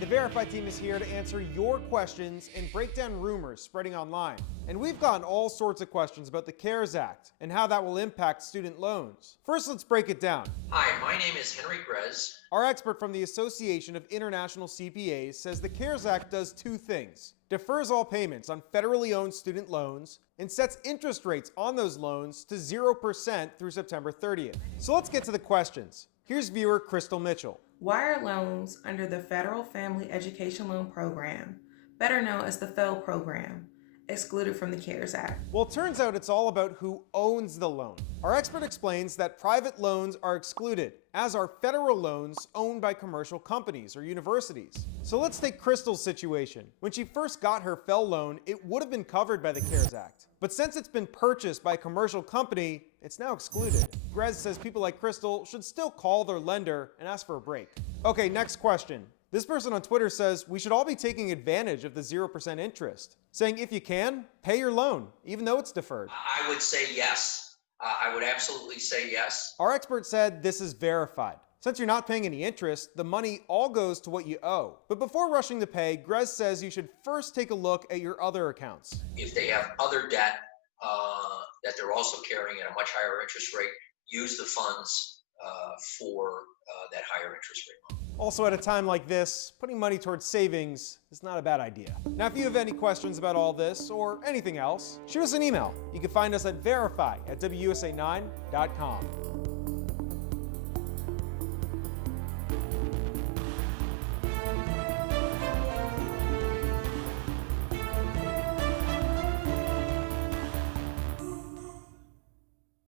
The Verify team is here to answer your questions and break down rumors spreading online. And we've gotten all sorts of questions about the CARES Act and how that will impact student loans. First, let's break it down. Hi, my name is Henry Grez. Our expert from the Association of International CPAs says the CARES Act does two things: defers all payments on federally owned student loans and sets interest rates on those loans to 0% through September 30th. So let's get to the questions. Here's viewer Crystal Mitchell. Why are loans under the Federal Family Education Loan Program, better known as the FFEL program, excluded from the CARES Act? Well, it turns out it's all about who owns the loan. Our expert explains that private loans are excluded, as are federal loans owned by commercial companies or universities. So let's take Crystal's situation. When she first got her FFEL loan, it would have been covered by the CARES Act. But since it's been purchased by a commercial company, it's now excluded. Grez says people like Crystal should still call their lender and ask for a break. Okay, next question. This person on Twitter says we should all be taking advantage of the 0% interest, saying if you can, pay your loan, even though it's deferred. I would say yes. I would absolutely say yes. Our expert said this is verified. Since you're not paying any interest, the money all goes to what you owe. But before rushing to pay, Grez says you should first take a look at your other accounts. If they have other debt that they're also carrying at a much higher interest rate, use the funds for that higher interest rate loan. Also, at a time like this, putting money towards savings is not a bad idea. Now, if you have any questions about all this or anything else, shoot us an email. You can find us at verify@wusa9.com.